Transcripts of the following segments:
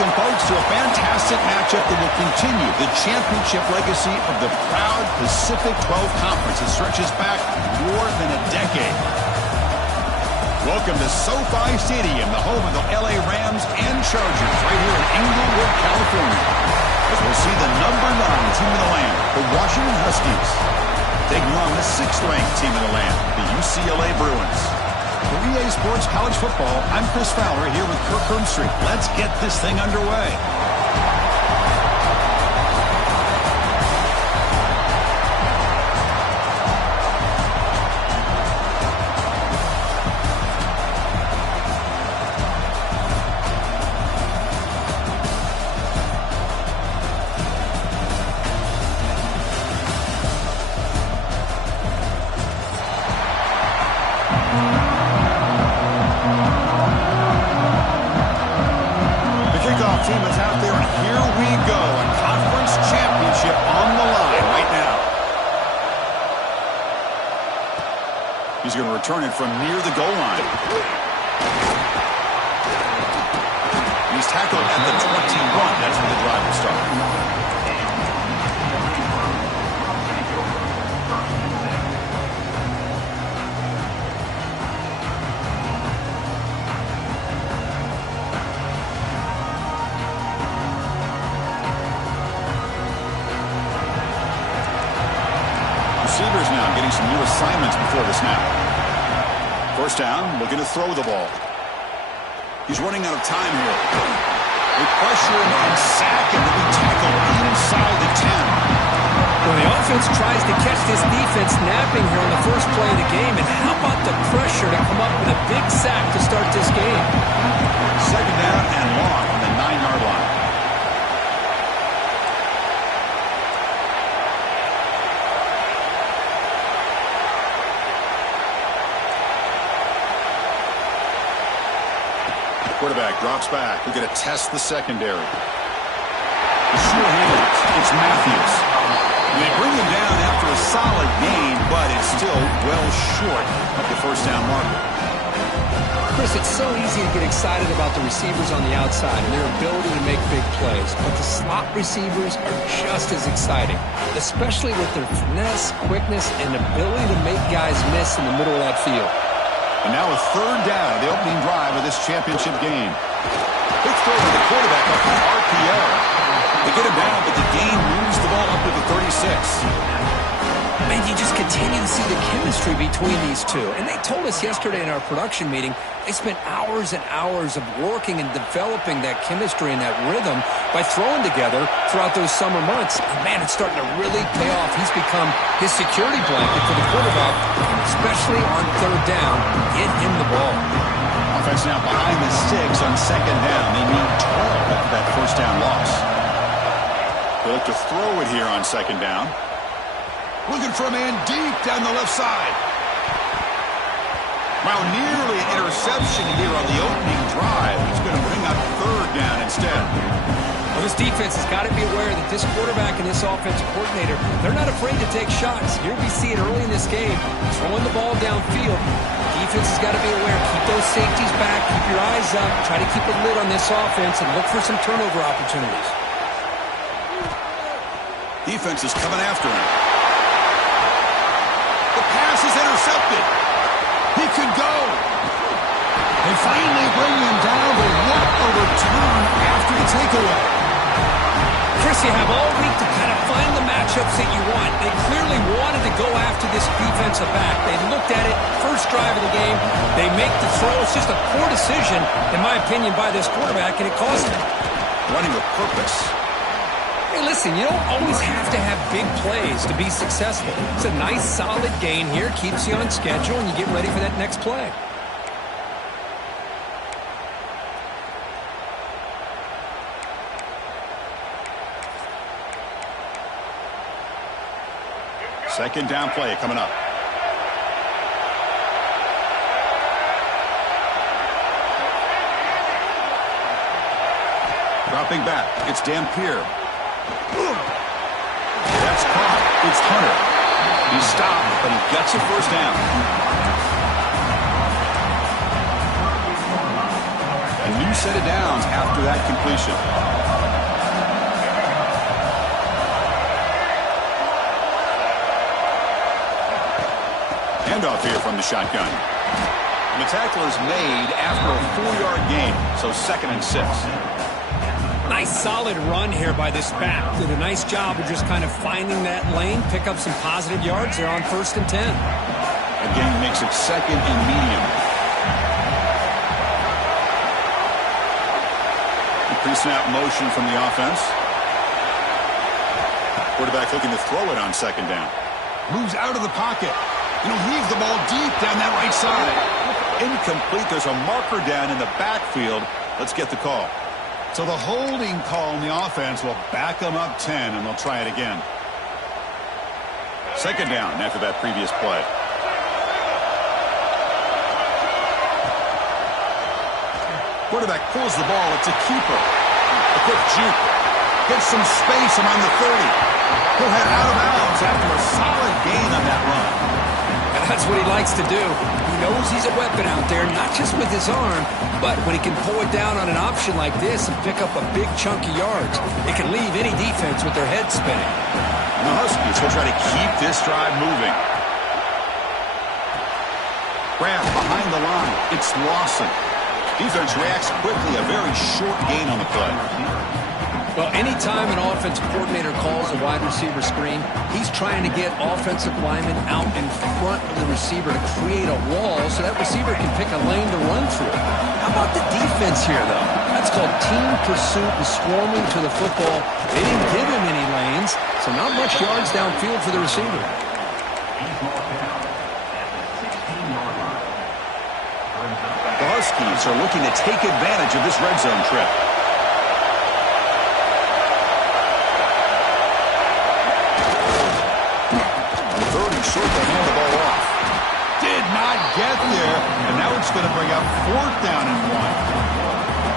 Welcome, folks, to a fantastic matchup that will continue the championship legacy of the proud Pacific 12 Conference that stretches back more than a decade. Welcome to SoFi Stadium, the home of the LA Rams and Chargers, right here in Inglewood, California. As we'll see the number 9 team in the land, the Washington Huskies, taking on the 6th-ranked team in the land, the UCLA Bruins. For EA Sports College Football, I'm Chris Fowler here with Kirk Herbstreit. Let's get this thing underway. Team is out there, and here we go. A conference championship on the line right now. He's going to return it from near the goal line. He's tackled at the 21. That's where the drive will start. Receivers now getting some new assignments before the snap. First down, looking to throw the ball. He's running out of time here. They pressure him and sack him to be tackled inside the 10. Well, the offense tries to catch this defense napping here on the first play of the game. And how about the pressure to come up with a big sack to start this game? Second down and long on the 9-yard line. Quarterback drops back. We're going to test the secondary. The sure hands. It's Matthews. They bring him down after a solid gain, but it's still well short of the first down marker. Chris, it's so easy to get excited about the receivers on the outside and their ability to make big plays, but the slot receivers are just as exciting, especially with their finesse, quickness, and ability to make guys miss in the middle of that field. And now a third down of the opening drive of this championship game. Big throw to the quarterback up the RPO. They get him down, but the gain moves the ball up to the 36. Man, you just continue to see the chemistry between these two. And they told us yesterday in our production meeting, they spent hours and hours of working and developing that chemistry and that rhythm by throwing together throughout those summer months. And man, it's starting to really pay off. He's become his security blanket for the quarterback, especially on third down. Get him the ball. Offense now behind the sticks on second down. They need 12 after that first down loss. They look to throw it here on second down. Looking for a man deep down the left side. Well, nearly an interception here on the opening drive. He's going to bring up third down instead. Well, this defense has got to be aware that this quarterback and this offensive coordinator, they're not afraid to take shots. Here we see it early in this game, throwing the ball downfield. Defense has got to be aware. Keep those safeties back. Keep your eyes up. Try to keep a lid on this offense and look for some turnover opportunities. Defense is coming after him. The pass is intercepted. He could go. They finally bring him down, but what a return after the takeaway. Chris, you have all week to kind of find the matchups that you want. They clearly wanted to go after this defensive back. They looked at it, first drive of the game. They make the throw. It's just a poor decision, in my opinion, by this quarterback, and it cost them. Running with purpose. Hey, listen, you don't always have to have big plays to be successful. It's a nice, solid gain here. Keeps you on schedule, and you get ready for that next play. Second down play coming up. Dropping back. It's Dampier. That's caught. It's Hunter. He stopped, but he gets a first down. A new set of downs after that completion. Handoff here from the shotgun. And the tackle is made after a 4-yard gain, so 2nd and 6. Nice solid run here by this back. Did a nice job of just kind of finding that lane, pick up some positive yards there on 1st and 10. Again, makes it 2nd and medium. Pre-snap motion from the offense. Quarterback looking to throw it on 2nd down. Moves out of the pocket. Leaves the ball deep down that right side. Incomplete. There's a marker down in the backfield. Let's get the call. So the holding call on the offense will back them up 10, and they'll try it again. 2nd down after that previous play. Quarterback pulls the ball. It's a keeper. A quick juke. Gets some space around the 30. He'll head out of bounds after a solid gain on that run. And that's what he likes to do. He knows he's a weapon out there, not just with his arm, but when he can pull it down on an option like this and pick up a big chunk of yards, it can leave any defense with their head spinning. And the Huskies will try to keep this drive moving. Grab behind the line. It's Lawson. Defense reacts quickly. A very short gain on the play. Well, anytime an offensive coordinator calls a wide receiver screen, he's trying to get offensive linemen out in front of the receiver to create a wall so that receiver can pick a lane to run through. How about the defense here, though? That's called team pursuit and swarming to the football. They didn't give him any lanes, so not much yards downfield for the receiver. The Huskies are looking to take advantage of this red zone trip. Short to hand the ball off. Did not get there, and now it's going to bring up 4th down and 1.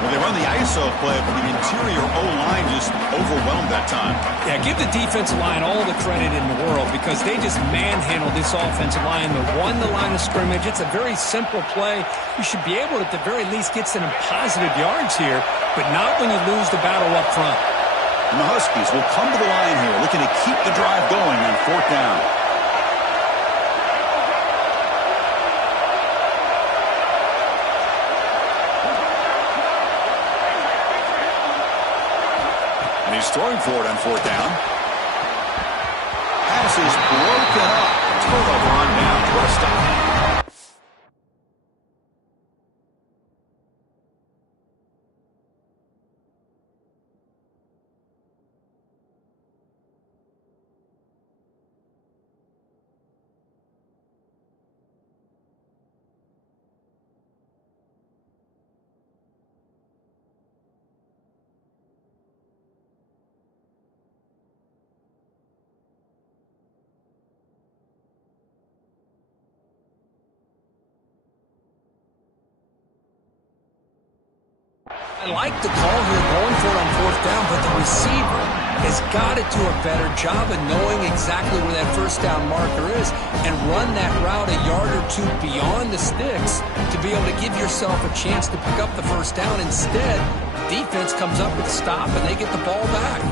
Well, they run the ISO play, but the interior O-line just overwhelmed that time. Yeah, give the defensive line all the credit in the world because they just manhandled this offensive line. They won the line of scrimmage. It's a very simple play. You should be able to, at the very least, get some positive yards here, but not when you lose the battle up front. And the Huskies will come to the line here, looking to keep the drive going on 4th down. He's throwing for it on 4th down. Pass is broken up. Turnover on down. What a stop. I like the call here going for it on 4th down, but the receiver has got to do a better job of knowing exactly where that 1st down marker is and run that route a yard or 2 beyond the sticks to be able to give yourself a chance to pick up the 1st down. Instead, defense comes up with a stop and they get the ball back.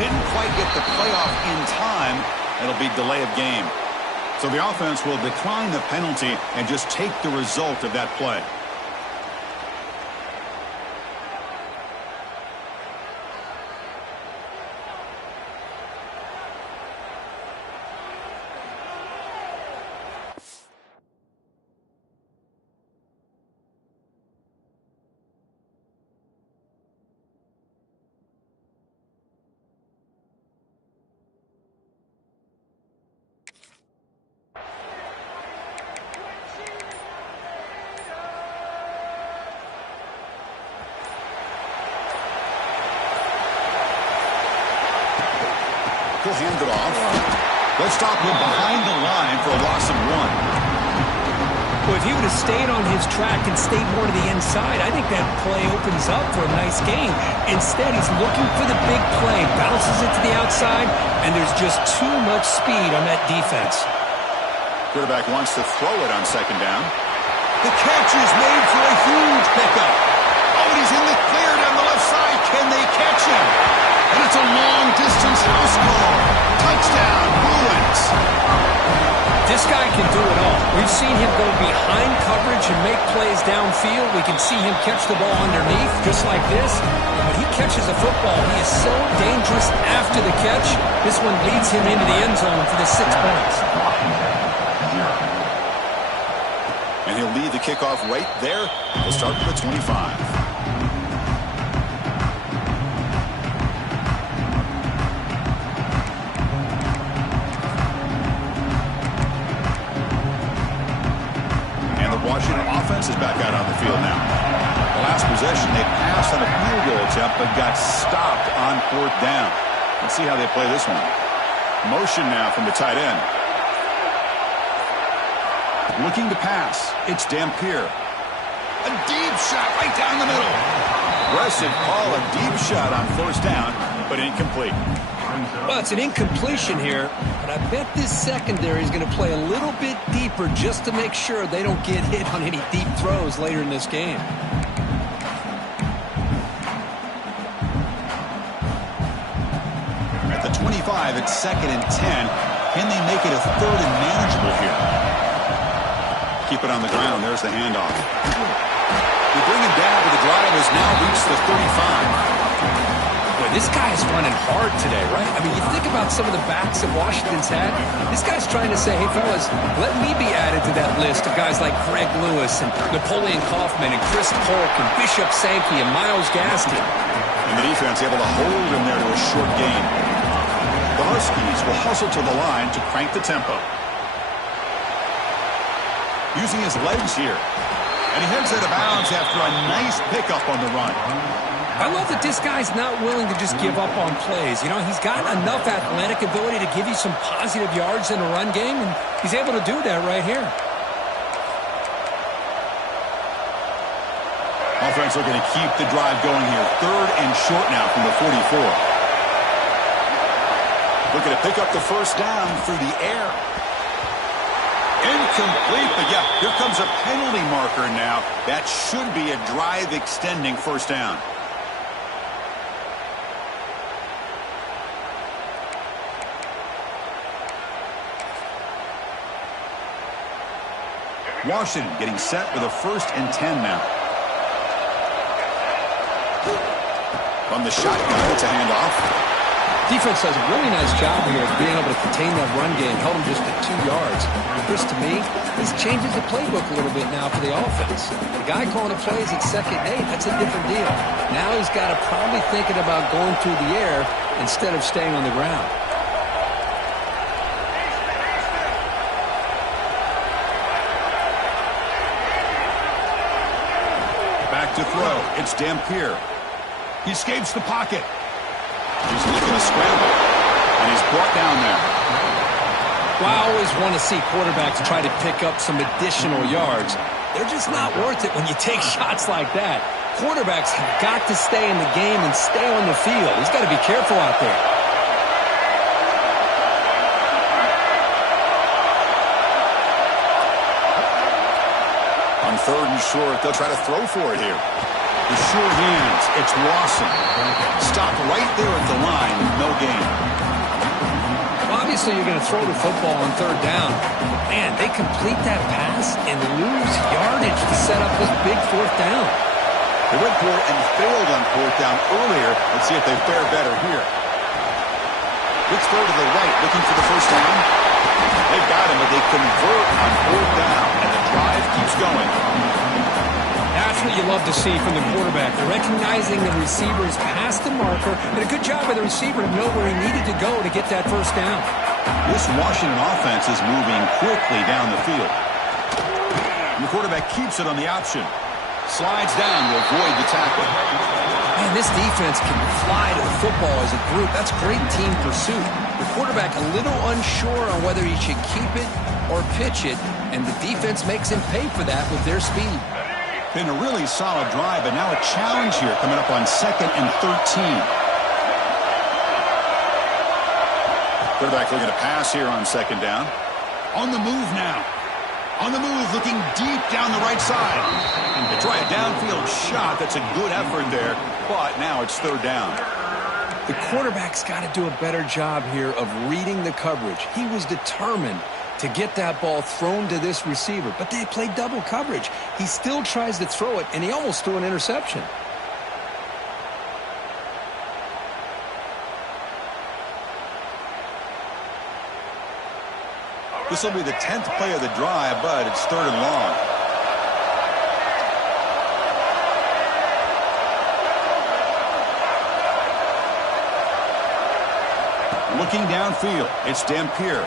Didn't quite get the playoff in time. It'll be delay of game. So the offense will decline the penalty and just take the result of that play. He'll hand it off. They'll stop him behind the line for a loss of 1. Well, if he would have stayed on his track and stayed more to the inside, I think that play opens up for a nice game. Instead, he's looking for the big play, bounces it to the outside, and there's just too much speed on that defense. Quarterback wants to throw it on second down. The catch is made for a huge pickup. Oh, and he's in the clear down the left side. Can they catch him? And it's a long-distance house call. Touchdown, Bruins. This guy can do it all. We've seen him go behind coverage and make plays downfield. We can see him catch the ball underneath, just like this. And when he catches a football, he is so dangerous after the catch. This one leads him into the end zone for the 6 points. And he'll lead the kickoff right there. We'll start with the 25. Washington offense is back out on the field now. The last possession, they passed on a field goal attempt, but got stopped on 4th down. Let's see how they play this one. Motion now from the tight end. Looking to pass. It's Dampier. A deep shot right down the middle. Aggressive call, a deep shot on 1st down, but incomplete. Well, it's an incompletion here, but I bet this secondary is going to play a little bit deeper just to make sure they don't get hit on any deep throws later in this game. At the 25, it's 2nd and 10. Can they make it a 3rd and manageable here? Keep it on the ground. There's the handoff. They bring him down, but the drive has now reached the 35. Boy, this guy is running hard today, right? I mean, you think about some of the backs that Washington's had. This guy's trying to say, hey, fellas, let me be added to that list of guys like Craig Lewis and Napoleon Kaufman and Chris Polk and Bishop Sankey and Myles Gaskin. And the defense able to hold him there to a short gain. The Huskies will hustle to the line to crank the tempo. Using his legs here. And he heads out of bounds after a nice pickup on the run. I love that this guy's not willing to just give up on plays. You know, he's got enough athletic ability to give you some positive yards in a run game, and he's able to do that right here. Offense looking to keep the drive going here. 3rd and short now from the 44. Looking to pick up the 1st down through the air. Incomplete, but yeah, here comes a penalty marker now. That should be a drive-extending 1st down. Washington getting set with a 1st and 10 now. From the shotgun, it's a handoff. Defense does a really nice job here of being able to contain that run game, held him just at 2 yards. Chris, to me, this changes the playbook a little bit now for the offense. The guy calling the plays at 2nd and 8, that's a different deal. Now he's got to probably thinking about going through the air instead of staying on the ground. Back to throw. It's Dampier. He escapes the pocket. He's looking to scramble, and he's brought down there. Well, I always want to see quarterbacks try to pick up some additional yards. They're just not worth it when you take shots like that. Quarterbacks have got to stay in the game and stay on the field. He's got to be careful out there. On 3rd and short, they'll try to throw for it here. The sure hands. It's Lawson. Stopped right there at the line with no gain. Obviously, you're going to throw the football on third down. Man, they complete that pass and lose yardage to set up this big fourth down. They went for it and failed on fourth down earlier. Let's see if they fare better here. Quick throw to the right, looking for the first down. They got him, but they convert on fourth down, and the drive keeps going. That's what you love to see from the quarterback. They're recognizing the receiver's past the marker, and a good job by the receiver to know where he needed to go to get that first down. This Washington offense is moving quickly down the field. And the quarterback keeps it on the option. Slides down to avoid the tackle. Man, this defense can fly to the football as a group. That's great team pursuit. The quarterback a little unsure on whether he should keep it or pitch it, and the defense makes him pay for that with their speed. Been a really solid drive, but now a challenge here coming up on 2nd and 13. Quarterback looking to pass here on 2nd down. On the move now. On the move, looking deep down the right side. They try a downfield shot. That's a good effort there, but now it's 3rd down. The quarterback's got to do a better job here of reading the coverage. He was determined to get that ball thrown to this receiver, but they played double coverage. He still tries to throw it, and he almost threw an interception. This will be the 10th play of the drive, but it's 3rd and long. Looking downfield, it's Dampier.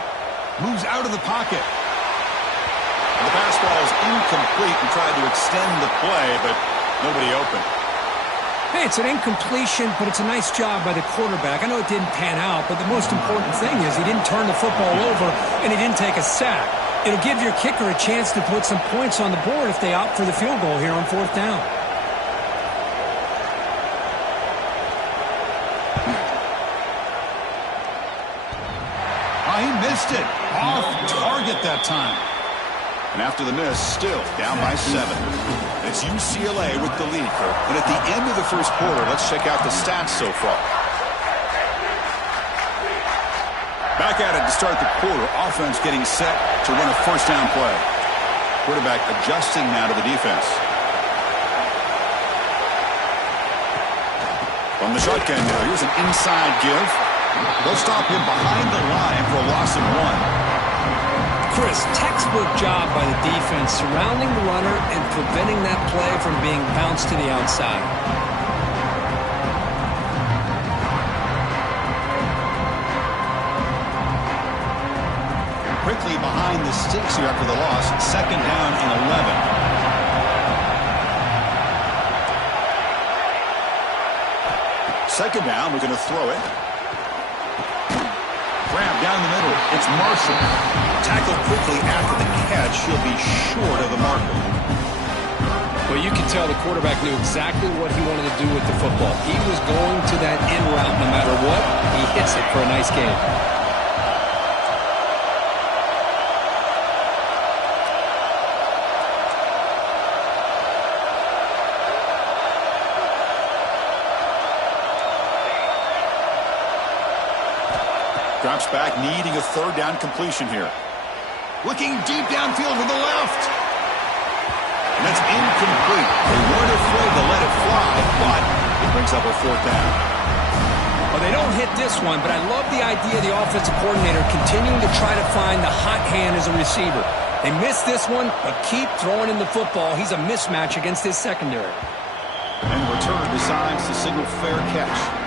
Moves out of the pocket. And the pass ball is incomplete and tried to extend the play, but nobody open. Hey, it's an incompletion, but it's a nice job by the quarterback. I know it didn't pan out, but the most important thing is he didn't turn the football over and he didn't take a sack. It'll give your kicker a chance to put some points on the board if they opt for the field goal here on 4th down. He missed it. Off target that time. And after the miss, still down by 7. It's UCLA with the lead, Kirk. And at the end of the first quarter, let's check out the stats so far. Back at it to start the quarter. Offense getting set to run a first down play. Quarterback adjusting now to the defense. From the shotgun now, here's an inside give. They'll stop him behind the line for a loss of 1. Chris, textbook job by the defense surrounding the runner and preventing that play from being bounced to the outside. Quickly behind the sticks here after the loss. 2nd down and 11. Second down, we're going to throw it. Grab down the middle. It's Marshall. Tackled quickly after the catch. He'll be short of the marker. Well, you can tell the quarterback knew exactly what he wanted to do with the football. He was going to that in route no matter what. He hits it for a nice gain. Drops back, needing a 3rd down completion here. Looking deep downfield to the left. And that's incomplete. They weren't afraid to let it fly, but it brings up a 4th down. Well, they don't hit this one, but I love the idea of the offensive coordinator continuing to try to find the hot hand as a receiver. They missed this one, but keep throwing in the football. He's a mismatch against his secondary. And the return decides to signal fair catch.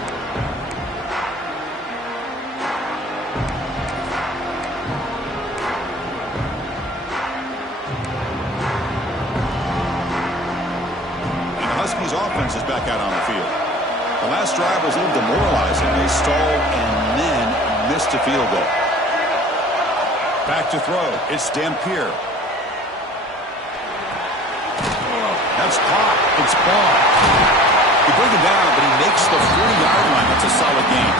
Huskies offense is back out on the field. The last drive was a little demoralizing. They stalled and then missed a field goal. Back to throw. It's Dampier. That's caught. It's ball. He brings him down, but he makes the 40-yard line. That's a solid gain.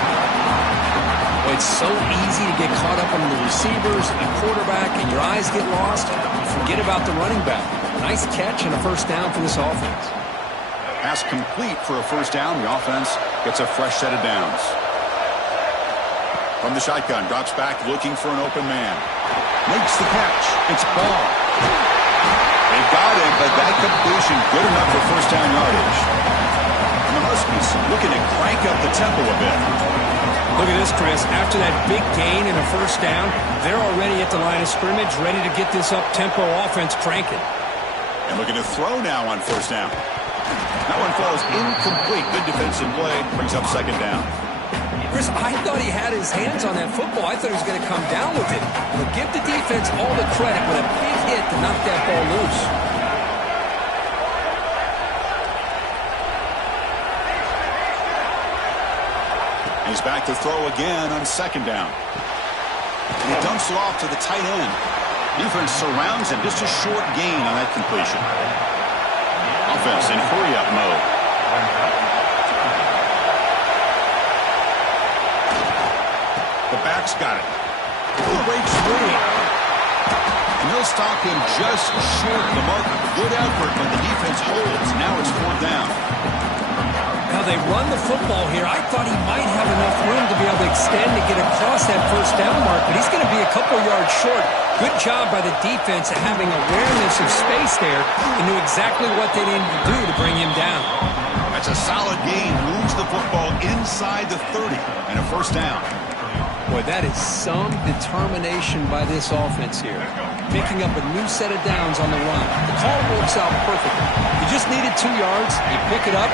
Well, it's so easy to get caught up on the receivers and the quarterback, and your eyes get lost. You forget about the running back. Nice catch and a first down for this offense. Pass complete for a first down. The offense gets a fresh set of downs. From the shotgun, drops back looking for an open man. Makes the catch. It's Ball. They got him, but that completion good enough for first down yardage. And the Huskies looking to crank up the tempo a bit. Look at this, Chris. After that big gain and a first down, they're already at the line of scrimmage, ready to get this up-tempo offense cranking. And looking to throw now on first down. That one falls incomplete. Good defensive play. Brings up second down. Chris, I thought he had his hands on that football. I thought he was going to come down with it. But give the defense all the credit with a big hit to knock that ball loose. He's back to throw again on second down. And he dumps it off to the tight end. Defense surrounds him. Just a short gain on that completion. Offense in hurry-up mode. The back's got it. Breaks free. And they'll stop him just short of the mark. Good effort when the defense holds. Now it's fourth down. Now they run the football here. I thought he might have enough room to be able to extend to get across that first down mark, but he's going to be a couple yards short. Good job by the defense at having awareness of space there and knew exactly what they needed to do to bring him down. That's a solid gain. Moves the football inside the 30 and a first down. Boy, that is some determination by this offense here. Picking up a new set of downs on the run. The call works out perfectly. You just needed 2 yards. You pick it up.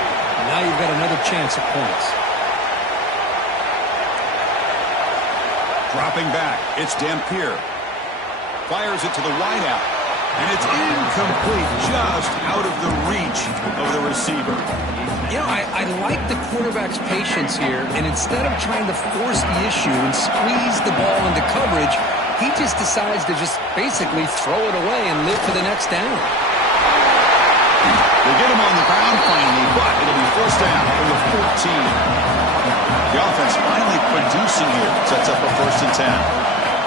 Now you've got another chance at points. Dropping back, it's Dampier. Fires it to the wideout. And it's incomplete, just out of the reach of the receiver. You know, I like the quarterback's patience here, and instead of trying to force the issue and squeeze the ball into coverage, he just decides to just basically throw it away and live for the next down. They get him on the ground finally, but it'll be first down from the 14. The offense finally producing here. Sets up a first and 10.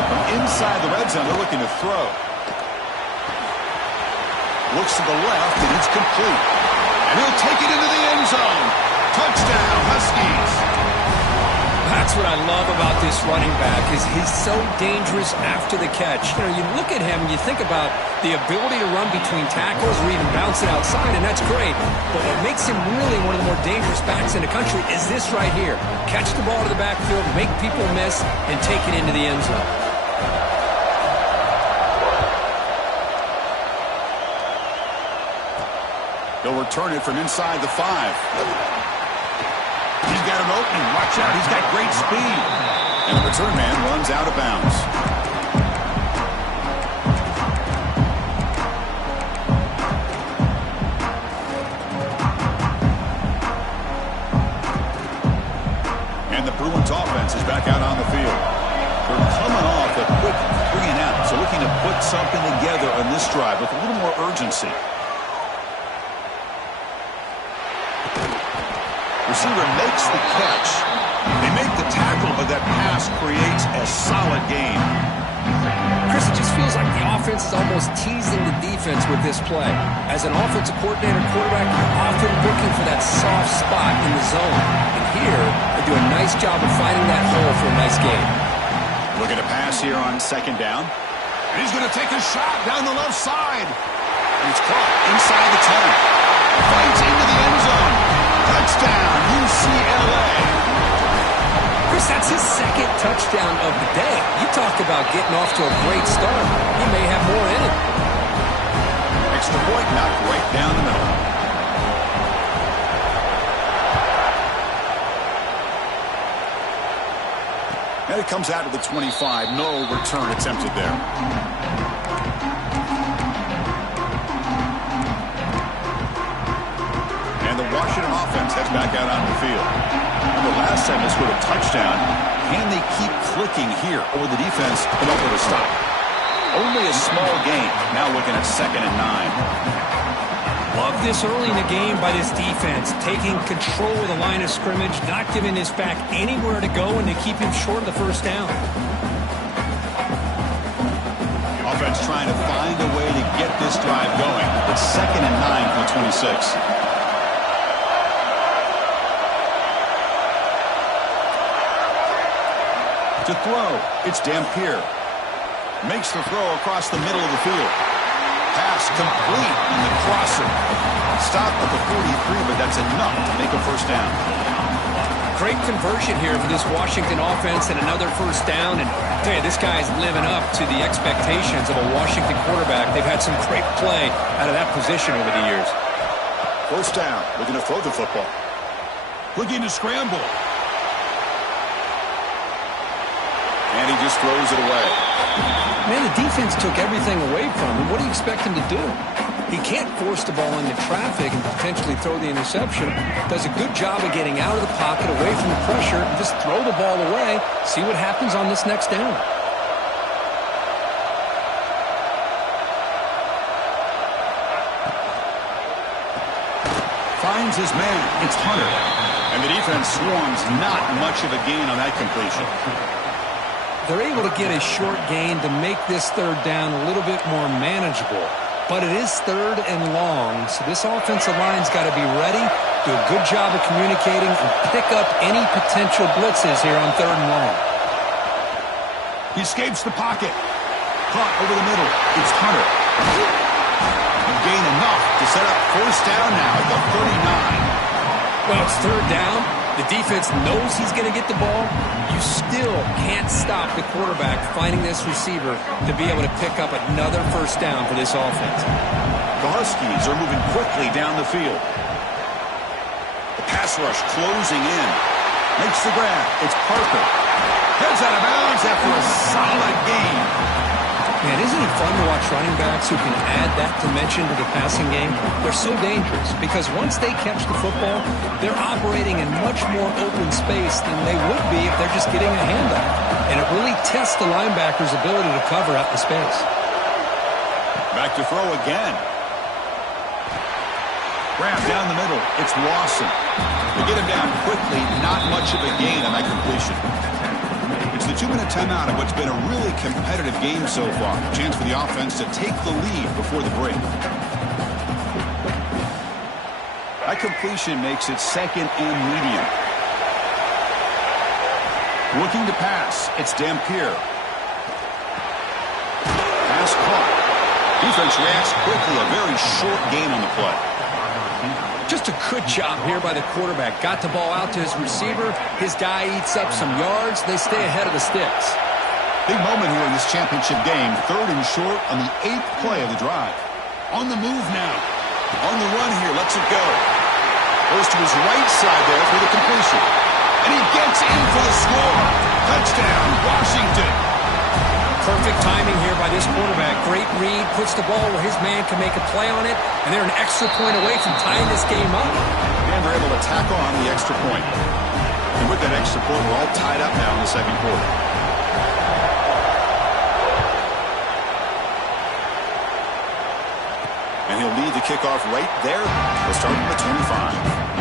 From inside the red zone, they're looking to throw. Looks to the left, and it's complete. And he'll take it into the end zone. Touchdown, Huskies. That's what I love about this running back is he's so dangerous after the catch. You know, you look at him and you think about the ability to run between tackles or even bounce it outside, and that's great. But what makes him really one of the more dangerous backs in the country is this right here. Catch the ball to the backfield, make people miss, and take it into the end zone. They'll return it from inside the 5. He's got an opening. Watch out. He's got great speed. And the return man runs out of bounds. And the Bruins offense is back out on the field. They're coming off a quick 3 and out. So looking to put something together on this drive with a little more urgency. Receiver makes the catch. They make the tackle, but that pass creates a solid gain. Chris, it just feels like the offense is almost teasing the defense with this play. As an offensive coordinator quarterback, you're often looking for that soft spot in the zone. And here, they do a nice job of finding that hole for a nice gain. Looking to pass here on second down. And he's going to take a shot down the left side. And it's caught inside the 10. Fights into the end zone. Touchdown, UCLA. Chris, that's his second touchdown of the day. You talk about getting off to a great start. He may have more in it. Extra point knocked right down the middle. And it comes out of the 25. No return attempted there. And the Washington offense heads back out on the field. Remember, last time they scored a touchdown. Can they keep clicking here? Or will the defense come up with a stop? Only a small gain. Now looking at 2nd and 9. Love this early in the game by this defense. Taking control of the line of scrimmage, not giving this back anywhere to go, and to keep him short of the first down. The offense trying to find a way to get this drive going. It's 2nd and 9 from the 26. To throw, it's Dampier. Makes the throw across the middle of the field. Pass complete, and the crosser. Stopped at the 43, but that's enough to make a first down. Great conversion here for this Washington offense and another first down. And I tell you, this guy's living up to the expectations of a Washington quarterback. They've had some great play out of that position over the years. First down, looking to throw the football. Looking to scramble. And he just throws it away. Man, the defense took everything away from him. What do you expect him to do? He can't force the ball into traffic and potentially throw the interception. Does a good job of getting out of the pocket, away from the pressure, and just throw the ball away. See what happens on this next down. Finds his man. It's Hunter. And the defense swarms. Not much of a gain on that completion. They're able to get a short gain to make this third down a little bit more manageable. But it is third and long, so this offensive line's got to be ready, do a good job of communicating, and pick up any potential blitzes here on third and long. He escapes the pocket. Caught over the middle. It's Hunter. And gain enough to set up first down now at the 39. Well, it's third down. The defense knows he's going to get the ball. You still can't stop the quarterback finding this receiver to be able to pick up another first down for this offense. The Huskies are moving quickly down the field. The pass rush closing in. Makes the grab. It's Parker. Heads out of bounds after a solid gain. Man, isn't it fun to watch running backs who can add that dimension to the passing game? They're so dangerous because once they catch the football, they're operating in much more open space than they would be if they're just getting a handoff. And it really tests the linebacker's ability to cover out the space. Back to throw again. Grab down the middle. It's Lawson. They get him down quickly. Not much of a gain on that completion. It's the 2-minute timeout of what's been a really competitive game so far. Chance for the offense to take the lead before the break. That completion makes it second and medium. Looking to pass. It's Dampier. Pass caught. Defense reacts quickly. A very short gain on the play. Just a good job here by the quarterback. Got the ball out to his receiver. His guy eats up some yards. They stay ahead of the sticks. Big moment here in this championship game. Third and short on the 8th play of the drive. On the move now. On the run here. Lets it go. Goes to his right side there for the completion. And he gets in for the score. Touchdown, Washington. Perfect timing here by this quarterback. Great read, puts the ball where his man can make a play on it, and they're an extra point away from tying this game up. And they're able to tackle on the extra point. And with that extra point, we're all tied up now in the second quarter. And he'll lead the kickoff right there. We'll start from the 25.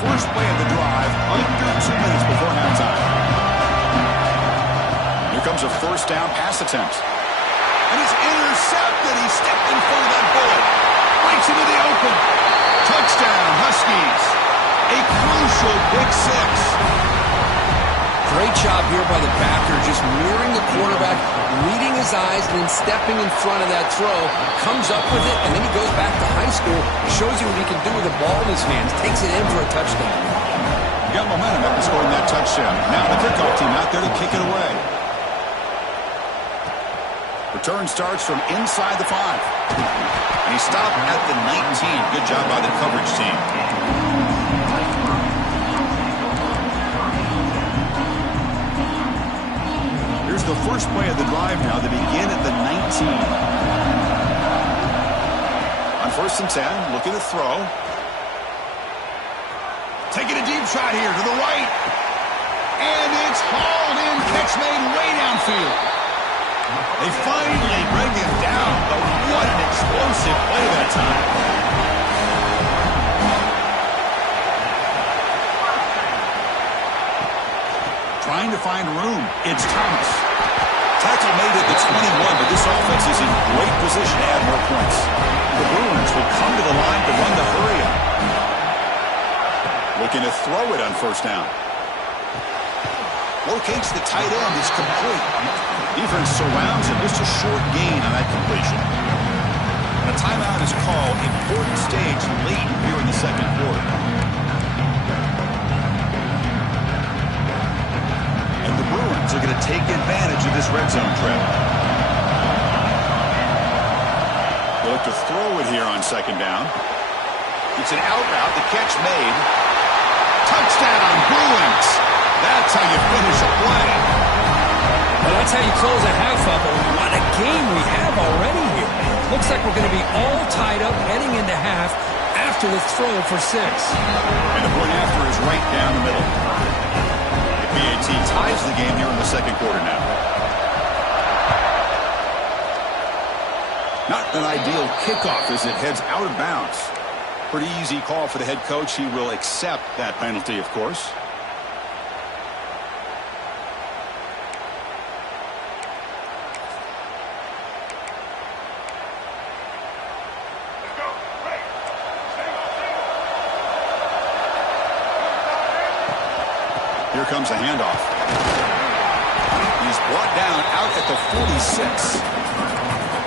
First play of the drive, under 2 minutes before halftime. Here comes a first down pass attempt. And it's intercepted. He stepped in front of that bullet. Breaks into the open. Touchdown, Huskies. A crucial pick six. Great job here by the backer, just mirroring the quarterback, reading his eyes, and then stepping in front of that throw. Comes up with it, and then he goes back to high school. Shows you what he can do with the ball in his hands. Takes it in for a touchdown. You got momentum after scoring that touchdown. Now the kickoff team out there to kick it away. Return starts from inside the 5. And he stopped at the 19. Good job by the coverage team. Here's the first play of the drive now. They begin at the 19. On first and 10, looking to throw. Taking a deep shot here to the right. And it's hauled in. Catch made way downfield. They finally bring him down, but what an explosive play that time. Trying to find room. It's Thomas. Tackle made at the 21, but this This offense is in great position to add more points. The Bruins will come to the line to run the hurry-up. Looking to throw it on first down. Locates the tight end. It's complete. Defense surrounds him. Just a short gain on that completion. A timeout is called. Important stage late here in the second quarter. And the Bruins are going to take advantage of this red zone trip. They look to throw it here on second down. It's an out route. The catch made. Touchdown, Bruins! That's how you finish a play. Well, that's how you close a half up. What a game we have already here. Looks like we're going to be all tied up heading into half after the throw for 6. And the point after is right down the middle. The PAT ties the game here in the second quarter now. Not an ideal kickoff as it heads out of bounds. Pretty easy call for the head coach. He will accept that penalty, of course. Here comes a handoff. He's brought down out at the 46.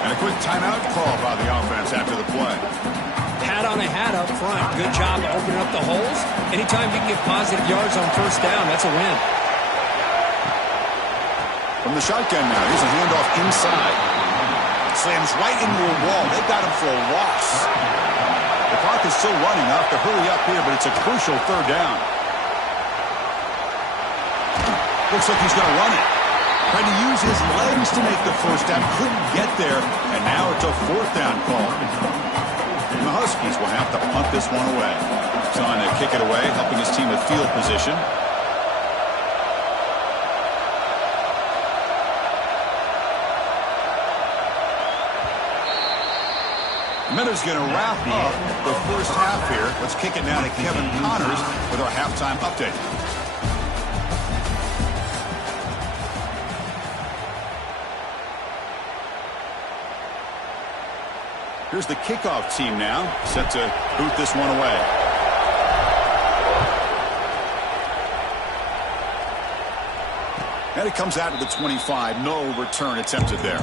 And a quick timeout call by the offense after the play. Pat on a hat up front. Good job opening up the holes. Anytime you can get positive yards on first down, that's a win. From the shotgun now, here's a handoff inside. Slams right into a wall. They've got him for a loss. The clock is still running. They'll have to hurry up here, but it's a crucial third down. Looks like he's going to run it. Trying to use his legs to make the first down. Couldn't get there, and now it's a fourth down call. And the Huskies will have to punt this one away. Trying to kick it away, helping his team with field position. Miller's going to wrap up the first half here. Let's kick it now to Kevin Connors with our halftime update. Here's the kickoff team now, set to boot this one away. And it comes out to the 25. No return attempted there.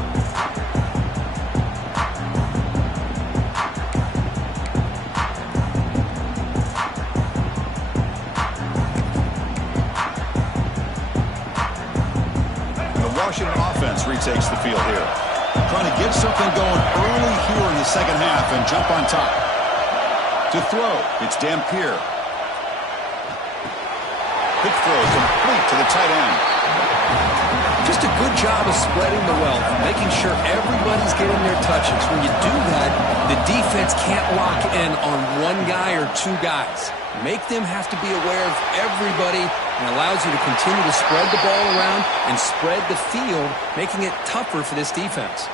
And the Washington offense retakes the field here. Trying to get something going early here in the second half and jump on top. To throw, it's Dampier. Quick throw complete to the tight end. Just a good job of spreading the wealth, making sure everybody's getting their touches. When you do that, the defense can't lock in on one guy or two guys. Make them have to be aware of everybody, and allows you to continue to spread the ball around and spread the field, making it tougher for this defense.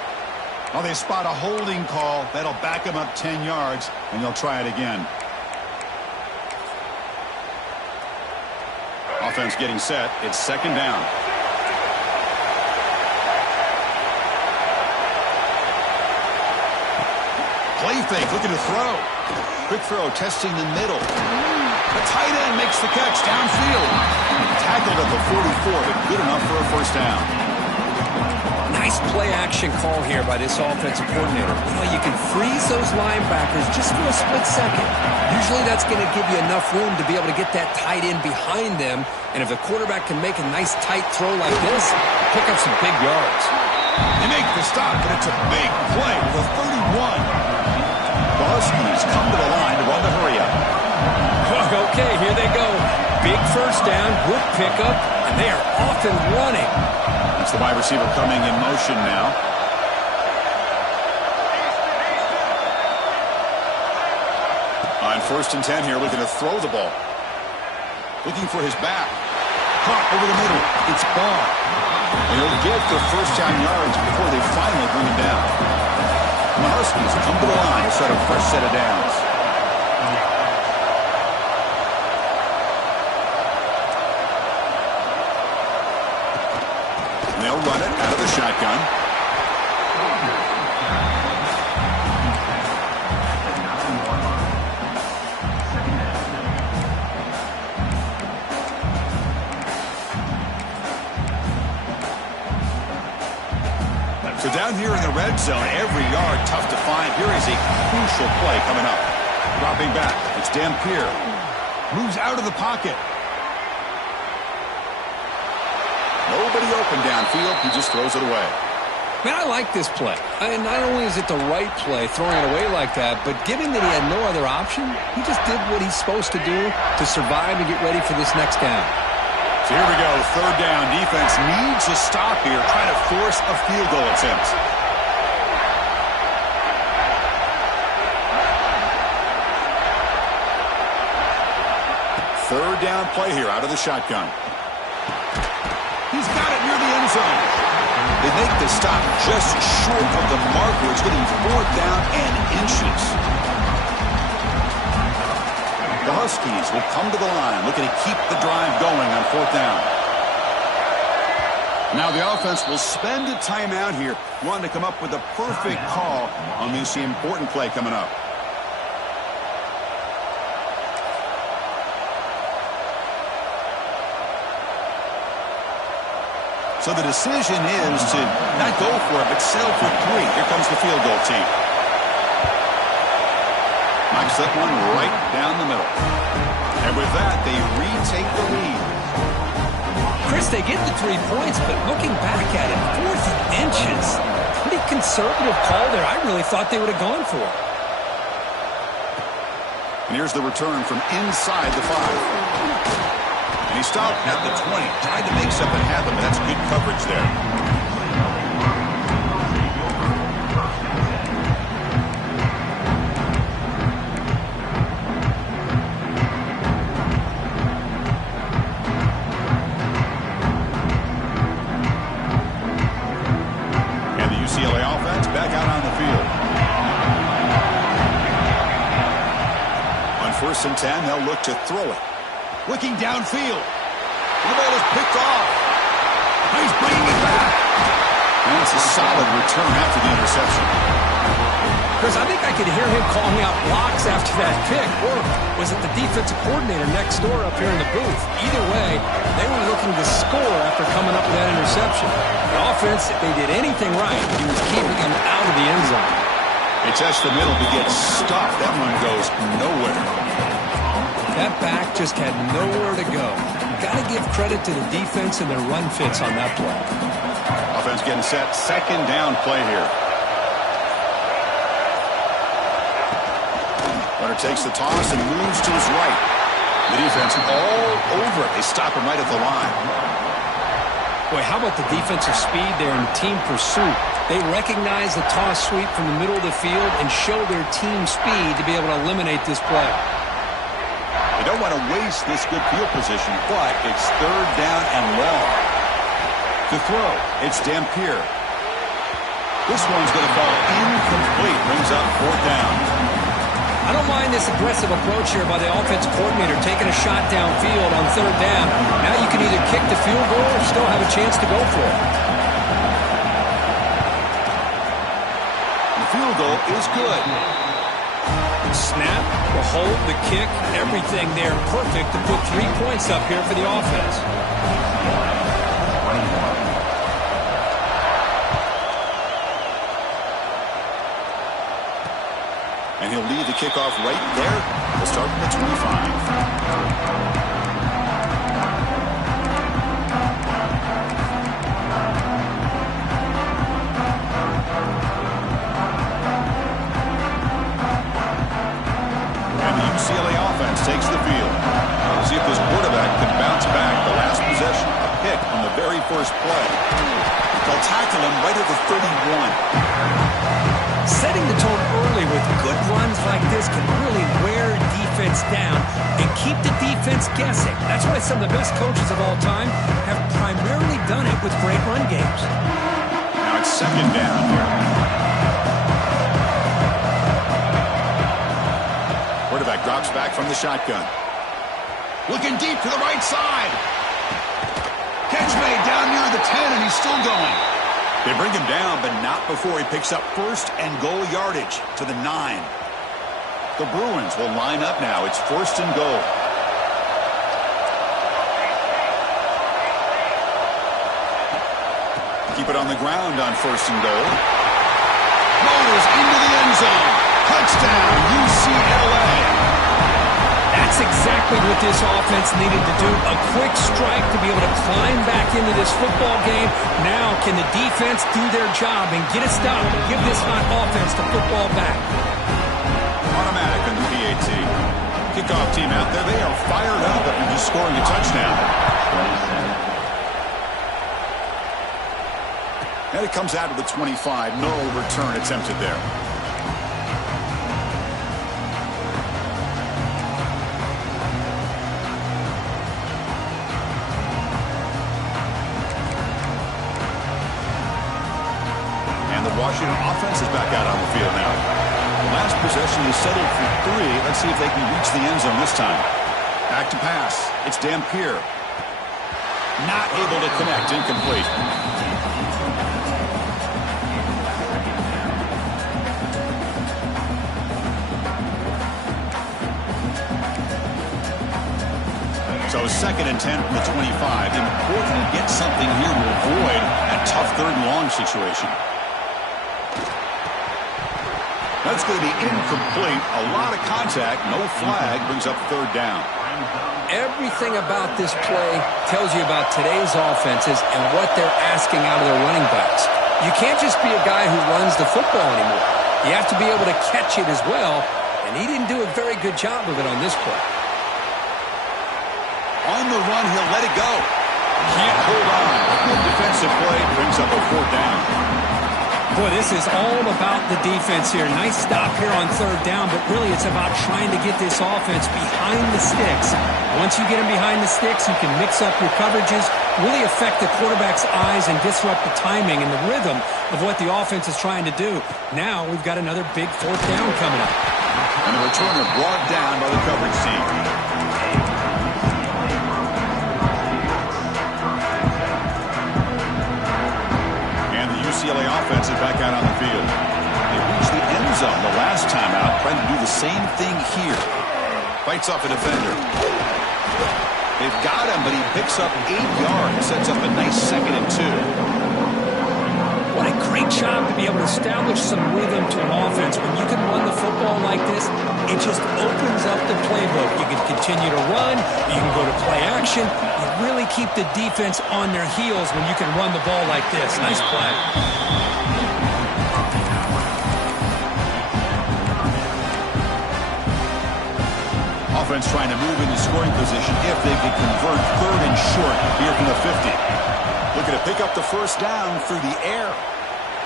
Well, they spot a holding call. That'll back them up 10 yards, and they'll try it again. Offense getting set. It's second down. Play fake, looking to throw. Quick throw, testing the middle. The tight end makes the catch downfield. Tackled at the 44, but good enough for a first down. Nice play-action call here by this offensive coordinator. You know, you can freeze those linebackers just for a split second. Usually that's going to give you enough room to be able to get that tight end behind them. And if the quarterback can make a nice tight throw like this, pick up some big yards. They make the stop, but it's a big play with a 31. The Huskies come to the line to run the hurry-up. Okay, here they go. Big first down, good pickup, and they are off and running. It's the wide receiver coming in motion now. On 1st and 10 here, looking to throw the ball. Looking for his back. Caught over the middle. It's Ball. And he'll get the first down yards before they finally bring him down. And the Huskies come to the line to start a fresh set of downs. And they'll run it out of the shotgun. So down here in the red zone, every yard tough to find. Here is a crucial play coming up. Dropping back, it's Dampier. Moves out of the pocket. Nobody open downfield. He just throws it away. Man, I like this play. And not only is it the right play, throwing it away like that, but given that he had no other option, he just did what he's supposed to do to survive and get ready for this next down. So here we go, third down. Defense needs a stop here, trying to force a field goal attempt. Third down play here out of the shotgun. He's got it near the end zone. They make the stop just short of the marker. It's going to be fourth down and inches. The Huskies will come to the line, looking to keep the drive going on fourth down. Now the offense will spend a timeout here, wanting to come up with a perfect call on this important play coming up. So the decision is to not go for it, but settle for 3. Here comes the field goal team. Knocks that one right down the middle. And with that, they retake the lead. Chris, they get the 3 points, but looking back at it, 4th inches. Pretty conservative call there. I really thought they would have gone for it. And here's the return from inside the 5. And he stopped at the 20. Tried to make something happen, but that's good coverage there. And the UCLA offense back out on the field. On 1st and 10, they'll look to throw it. Looking downfield. The ball is picked off. He's bringing it back. And it's a solid return after the interception. Chris, I think I could hear him calling out blocks after that pick. Or was it the defensive coordinator next door up here in the booth? Either way, they were looking to score after coming up with that interception. The offense, if they did anything right, he was keeping them out of the end zone. They touch the middle to get stuffed. That one goes nowhere. That back just had nowhere to go. You've got to give credit to the defense and their run fits on that play. Offense getting set. Second down play here. Runner takes the toss and moves to his right. The defense all over it. They stop him right at the line. Boy, how about the defensive speed there in team pursuit? They recognize the toss sweep from the middle of the field and show their team speed to be able to eliminate this play. They don't want to waste this good field position, but it's third down and long. To throw, it's Dampier. This one's going to fall incomplete. Brings up fourth down. I don't mind this aggressive approach here by the offensive coordinator, taking a shot downfield on third down. Now you can either kick the field goal or still have a chance to go for it. The field goal is good. Snap, the hold, the kick, everything there perfect to put 3 points up here for the offense. And he'll leave the kickoff right there. We'll start from the 25. UCLA offense takes the field. See if this quarterback can bounce back. The last possession, a pick on the very first play. They'll tackle him right at the 31. Setting the tone early with good runs like this can really wear defense down and keep the defense guessing. That's why some of the best coaches of all time have primarily done it with great run games. Now it's second down here. Quarterback drops back from the shotgun. Looking deep to the right side. Catch made down near the 10, and he's still going. They bring him down, but not before he picks up first and goal yardage to the 9. The Bruins will line up now. It's first and goal. keep it on the ground on 1st and goal. Motors into the end zone. Touchdown, UCLA. That's exactly what this offense needed to do. A quick strike to be able to climb back into this football game. Now can the defense do their job and get a stop and give this hot offense the football back? Automatic on the PAT. Kickoff team out there. They are fired up after just scoring a touchdown. And it comes out of the 25. No return attempted there. Washington offense is back out on the field now. The last possession is settled for 3. Let's see if they can reach the end zone this time. Back to pass. It's Dampier. Not able to connect. Incomplete. So 2nd and 10 from the 25. Important to get something here to avoid that tough 3rd and long situation. That's going to be incomplete. A lot of contact. No flag. Brings up 3rd down. Everything about this play tells you about today's offenses and what they're asking out of their running backs. You can't just be a guy who runs the football anymore. You have to be able to catch it as well, and he didn't do a very good job of it on this play. On the run, he'll let it go. Can't hold on. A good defensive play brings up a 4th down. Boy, this is all about the defense here. Nice stop here on 3rd down, but really it's about trying to get this offense behind the sticks. Once you get them behind the sticks, you can mix up your coverages, really affect the quarterback's eyes and disrupt the timing and the rhythm of what the offense is trying to do. Now we've got another big 4th down coming up. And the returner brought down by the coverage team. UCLA offense is back out on the field. They reached the end zone the last time out, trying to do the same thing here. Fights off a defender. They've got him, but he picks up 8 yards. Sets up a nice 2nd and 2. What a great job to be able to establish some rhythm to an offense. When you can run the football like this, it just opens up the playbook. You can continue to run. You can go to play action. You really keep the defense on their heels when you can run the ball like this. Nice play. Offense trying to move into scoring position if they can convert 3rd and short here from the 50. Looking to pick up the 1st down through the air.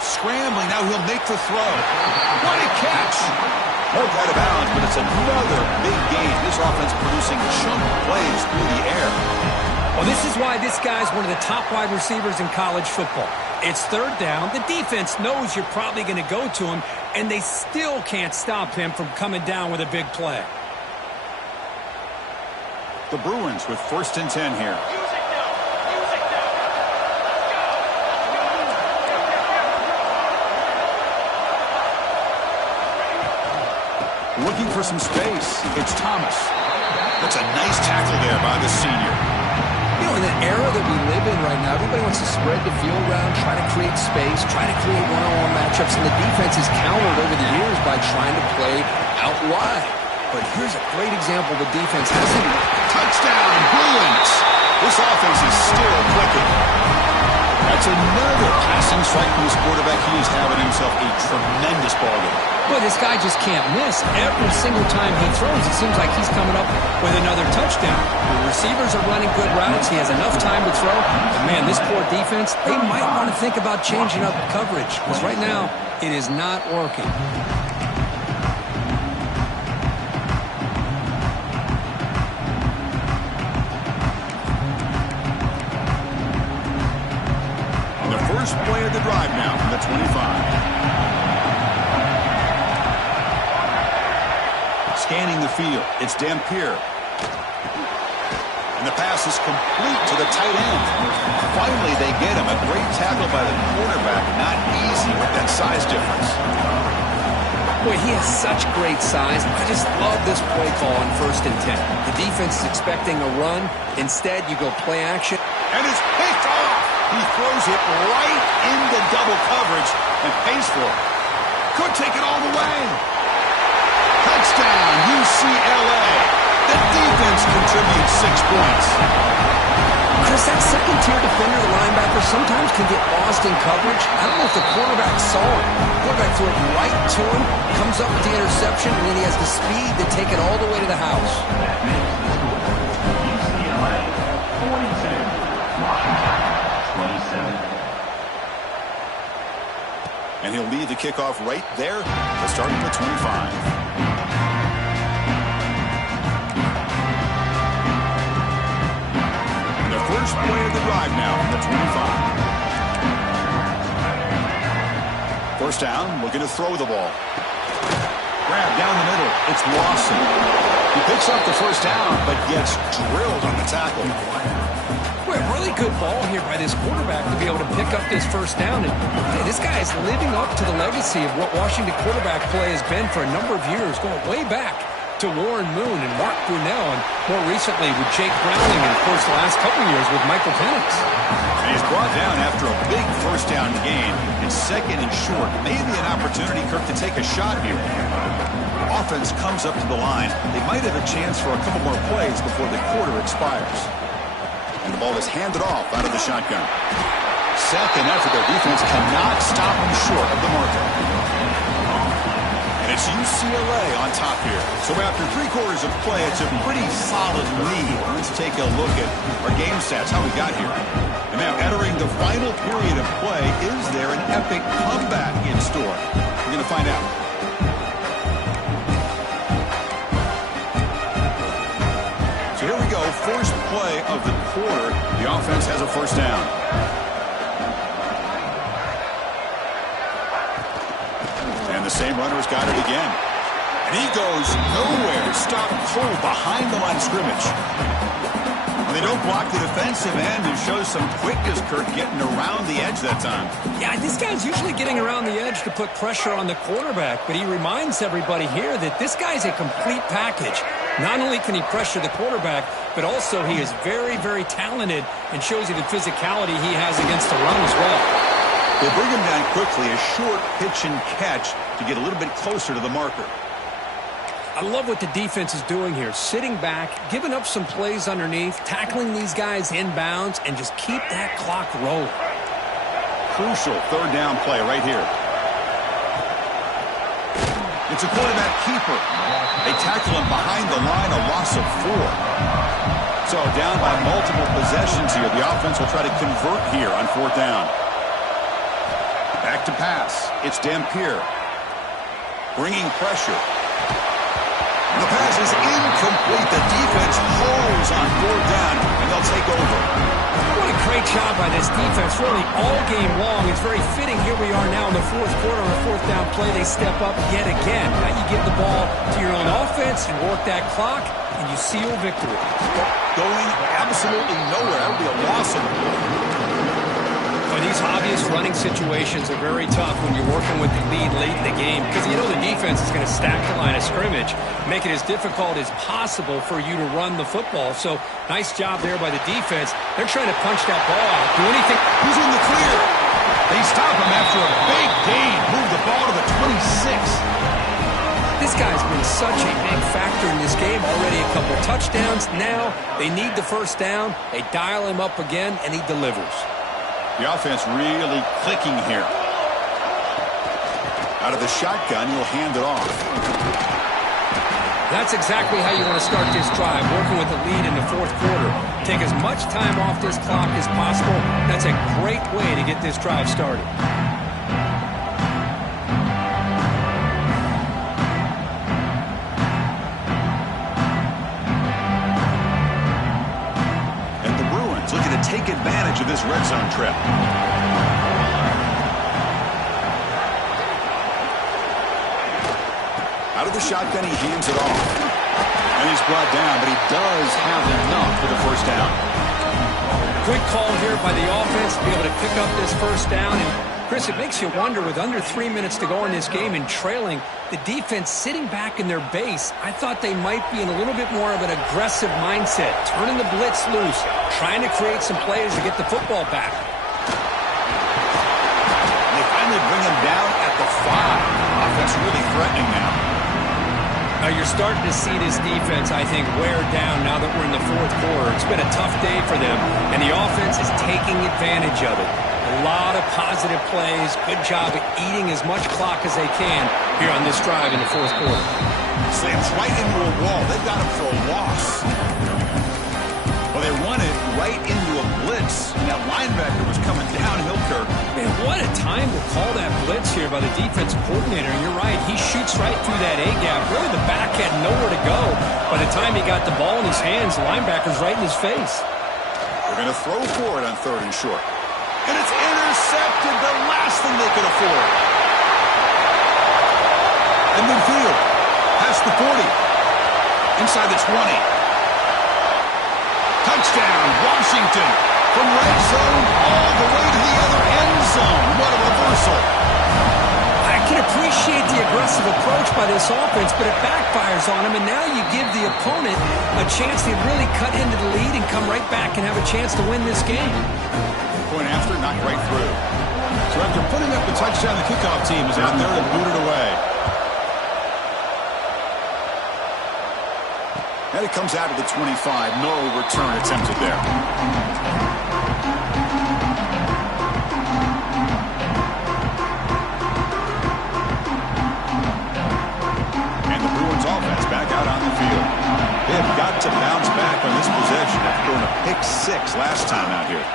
Scrambling, now he'll make the throw. What a catch! Moved out of bounds, but it's another big game. This offense producing chunk plays through the air. Well, this is why this guy's one of the top wide receivers in college football. It's 3rd down. The defense knows you're probably going to go to him, and they still can't stop him from coming down with a big play. The Bruins with 1st and 10 here. Looking for some space. It's Thomas. That's a nice tackle there by the senior. You know, in the era that we live in right now, everybody wants to spread the field around, try to create space, try to create one-on-one matchups, and the defense is countered over the years by trying to play out wide. But here's a great example the defense hasn't. Touchdown, Bruins! This offense is still clicking. That's another passing strike from this quarterback. He is having himself a tremendous ball game. Boy, this guy just can't miss. Every single time he throws, it seems like he's coming up with another touchdown. The receivers are running good routes. He has enough time to throw. But, man, this poor defense, they might want to think about changing up coverage. Because right now, it is not working. First play of the drive now from the 25. Scanning the field, it's Dampier. And the pass is complete to the tight end. Finally, they get him. A great tackle by the quarterback. Not easy with that size difference. Boy, he has such great size. I just love this play call on 1st and 10. The defense is expecting a run. Instead, you go play action. And it's picked off. He throws it right into double coverage and pays for it. Could take it all the way. Touchdown, UCLA. The defense contributes 6 points. Chris, that second-tier defender, the linebacker, sometimes can get lost in coverage. I don't know if the quarterback saw it. The quarterback threw it right to him, comes up with the interception, and then he has the speed to take it all the way to the house. UCLA 42, Washington 27. And he'll lead the kickoff right there to start at the 25. First play of the drive now from the 25. First down, looking to throw the ball. Grab down the middle. It's Lawson. He picks up the first down, but gets drilled on the tackle. Boy, a really good ball here by this quarterback to be able to pick up this first down. And hey, this guy is living up to the legacy of what Washington quarterback play has been for a number of years, going way back to Warren Moon and Mark Brunell, and more recently with Jake Browning, and of course the last couple years with Michael Penix. And he's brought down after a big first down gain. It's second and short. Maybe an opportunity, Kirk, to take a shot here. Offense comes up to the line. They might have a chance for a couple more plays before the quarter expires. And the ball is handed off out of the shotgun. Second effort, their defense cannot stop them short of the marker. It's UCLA on top here. So after 3/4 of play, it's a pretty solid lead. Let's take a look at our game stats, how we got here. And now entering the final period of play, is there an epic comeback in store? We're going to find out. So here we go, first play of the quarter. The offense has a first down. Same runner's got it again. And he goes nowhere. Stopped cold behind the line of scrimmage. And they don't block the defensive end and shows some quickness, Kirk, getting around the edge that time. Yeah, this guy's usually getting around the edge to put pressure on the quarterback, but he reminds everybody here that this guy's a complete package. Not only can he pressure the quarterback, but also he is very, very talented and shows you the physicality he has against the run as well. They bring him down quickly, a short pitch and catch to get a little bit closer to the marker. I love what the defense is doing here. Sitting back, giving up some plays underneath, tackling these guys inbounds, and just keep that clock rolling. Crucial third down play right here. It's a quarterback keeper. They tackle him behind the line, a loss of 4. So down by multiple possessions here. The offense will try to convert here on fourth down. Back to pass. It's Dampier. Bringing pressure. The pass is incomplete. The defense holds on fourth down, and they'll take over. What a great job by this defense, really all game long. It's very fitting. Here we are now in the fourth quarter on a fourth down play. They step up yet again. Now you give the ball to your own offense, you work that clock, and you seal victory. Going absolutely nowhere. That would be a loss of the ball. These obvious running situations are very tough when you're working with the lead late in the game because you know the defense is going to stack the line of scrimmage, make it as difficult as possible for you to run the football. So nice job there by the defense. They're trying to punch that ball out. Do anything. Who's in the clear? They stop him after a big gain. Move the ball to the 26. This guy's been such a big factor in this game. Already a couple touchdowns. Now they need the first down. They dial him up again, and he delivers. The offense really clicking here. Out of the shotgun, he'll hand it off. That's exactly how you want to start this drive, working with a lead in the fourth quarter. Take as much time off this clock as possible. That's a great way to get this drive started. Take advantage of this red zone trip. Out of the shotgun, he hands it off. And he's brought down, but he does have enough for the first down. Good call here by the offense to be able to pick up this first down. And Chris, it makes you wonder, with under 3 minutes to go in this game and trailing, the defense sitting back in their base, I thought they might be in a little bit more of an aggressive mindset, turning the blitz loose, trying to create some plays to get the football back. threatening now. You're starting to see this defense, I think, wear down now that we're in the fourth quarter. It's been a tough day for them, and the offense is taking advantage of it. A lot of positive plays. Good job at eating as much clock as they can here on this drive in the fourth quarter. Slams right into a wall. They've got him for a loss. Well, they run it right into a blitz, and that linebacker was coming downhill, Kirk. Man, what a time to call that blitz here by the defensive coordinator. And you're right, he shoots right through that A-gap. Really, the back had nowhere to go. By the time he got the ball in his hands, the linebacker's right in his face. They're going to throw for it on 3rd and short. And it's intercepted, the last thing they could afford. And midfield, past the 40, inside the 20. Touchdown, Washington, from red zone all the way to the other end zone. What a reversal. I can appreciate the aggressive approach by this offense, but it backfires on them, and now you give the opponent a chance to really cut into the lead and come right back and have a chance to win this game. Point after, knocked right through. So after putting up the touchdown, the kickoff team is out there and booted away. And it comes out of the 25. No return attempted there. And the Bruins offense back out on the field. They have got to bounce back on this possession after throwing a pick 6 last time out here.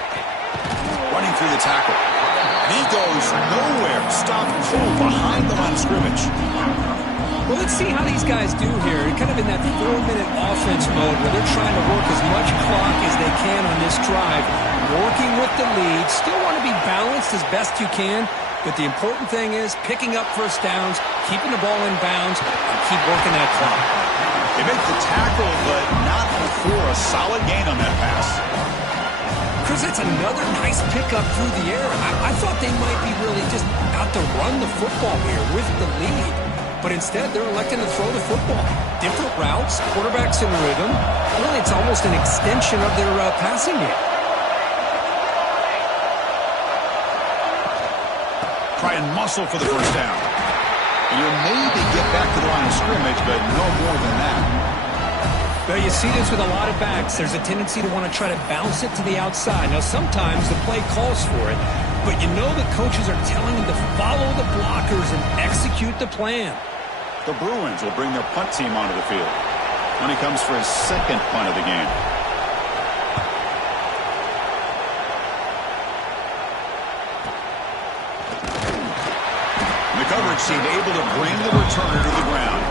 Running through the tackle. And he goes nowhere. Stopped cold behind the line of scrimmage. Well, let's see how these guys do here. Kind of in that 4-minute offense mode where they're trying to work as much clock as they can on this drive. Working with the lead. Still want to be balanced as best you can. But the important thing is picking up first downs, keeping the ball in bounds, and keep working that clock. They make the tackle, but not before a solid gain on that pass. Chris, it's another nice pickup through the air. I thought they might be really just out to run the football here with the lead. But instead, they're electing to throw the football. Different routes, quarterbacks in rhythm. Really, it's almost an extension of their passing game. Try and muscle for the first down. And you'll maybe get back to the line of scrimmage, but no more than that. Well, you see this with a lot of backs. There's a tendency to want to try to bounce it to the outside. Now, sometimes the play calls for it, but you know the coaches are telling them to follow the blockers and execute the plan. The Bruins will bring their punt team onto the field when he comes for his 2nd punt of the game. The coverage team able to bring the returner to the ground.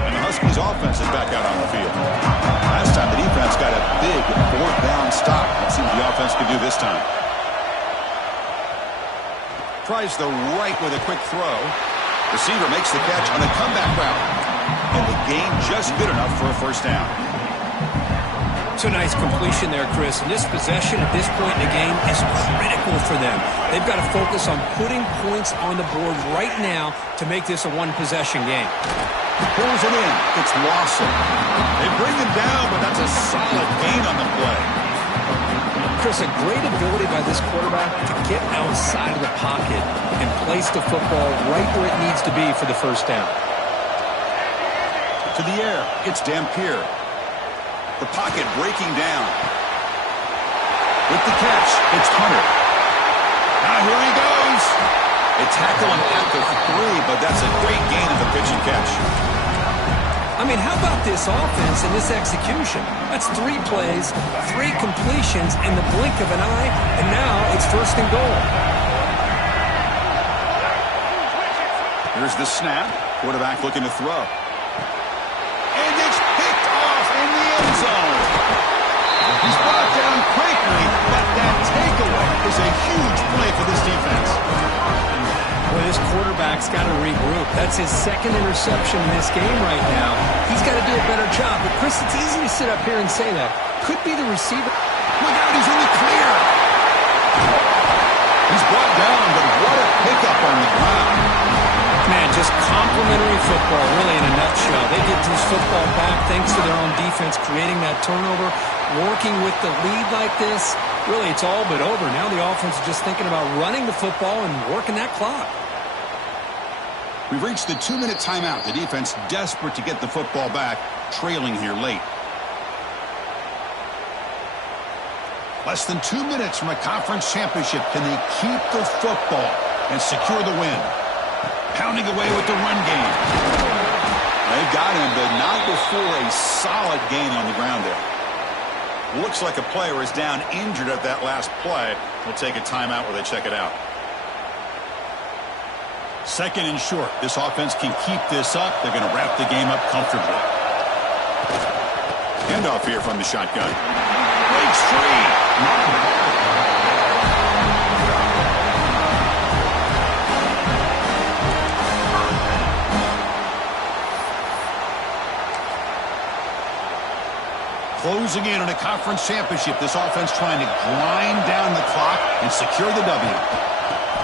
And the Huskies offense is back out on the field. Last time the defense got a big 4th down stop. Let's see what the offense can do this time. Tries the right with a quick throw. Receiver makes the catch on a comeback route. And the gain just good enough for a first down. It's a nice completion there, Chris. And this possession at this point in the game is critical for them. They've got to focus on putting points on the board right now to make this a one-possession game. Pulls it in. It's Lawson. They bring him down, but that's a solid gain on the play. Chris, a great ability by this quarterback to get outside of the pocket and place the football right where it needs to be for the first down. To the air, it's Dampier. The pocket breaking down. With the catch, it's Hunter. Now here he goes. They tackle him at the 3, but that's a great gain of the pitch and catch. I mean, how about this offense and this execution? That's 3 plays, 3 completions in the blink of an eye, and now it's 1st and goal. Here's the snap. Quarterback looking to throw. And it's picked off in the end zone. He's brought down quickly, but that takeaway is a huge play for this defense. Well, this quarterback's got to regroup. That's his 2nd interception in this game right now. He's got to do a better job. But, Chris, it's easy to sit up here and say that. Could be the receiver. Look out, he's in the clear. He's brought down, but what a pickup on the ground. Man, Just complimentary football, really, in a nutshell. They get this football back thanks to their own defense, creating that turnover, working with the lead like this. Really, it's all but over. Now the offense is just thinking about running the football and working that clock. We've reached the 2-minute timeout. The defense desperate to get the football back, trailing here late. Less than 2 minutes from a conference championship. Can they keep the football and secure the win? Pounding away with the run game. They've got him, but not before a solid gain on the ground there. Looks like a player is down injured at that last play. We'll take a timeout while they check it out. Second and short. This offense can keep this up. They're going to wrap the game up comfortably. Handoff here from the shotgun. Breaks free. Closing in on a conference championship. This offense trying to grind down the clock and secure the W.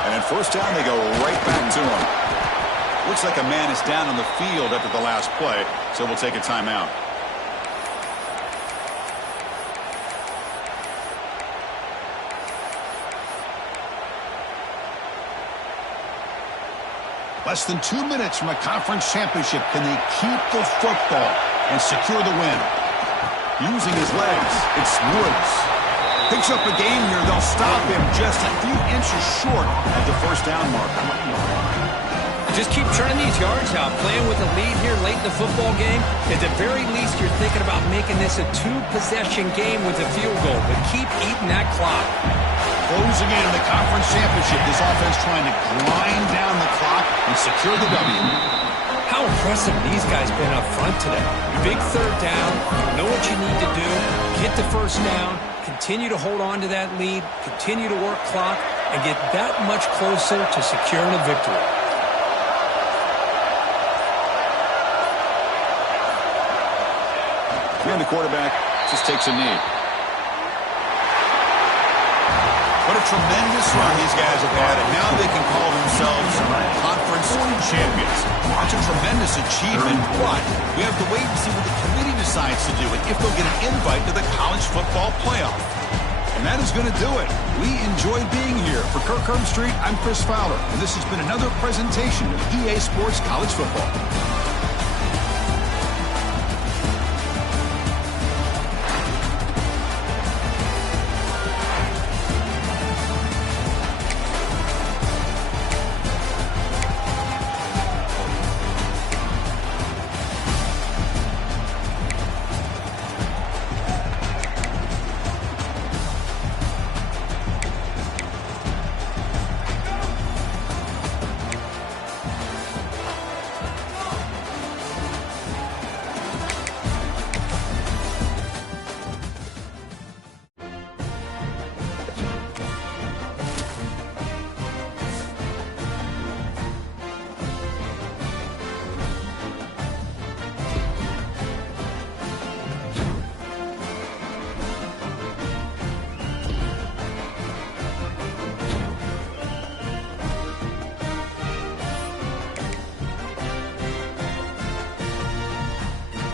And at first down, they go right back to him. Looks like a man is down on the field after the last play, so we'll take a timeout. Less than 2 minutes from a conference championship. Can they keep the football and secure the win? Using his legs, it's Woods. Picks up a gain here. They'll stop him just a few inches short of the first down marker. Just keep churning these yards out. Playing with a lead here late in the football game. At the very least, you're thinking about making this a 2-possession game with a field goal. But keep eating that clock. Closing in on the conference championship. This offense trying to grind down the clock and secure the W. How impressive these guys been up front today. Big third down. Know what you need to do. Get the first down. Continue to hold on to that lead. Continue to work clock. And get that much closer to securing a victory. And the quarterback just takes a knee. What a tremendous run these guys have had, and now they can call themselves conference champions. That's a tremendous achievement, but we have to wait and see what the committee decides to do and if they'll get an invite to the college football playoff. And that is going to do it. We enjoyed being here. For Kirk Street, I'm Chris Fowler, and this has been another presentation of EA Sports College Football.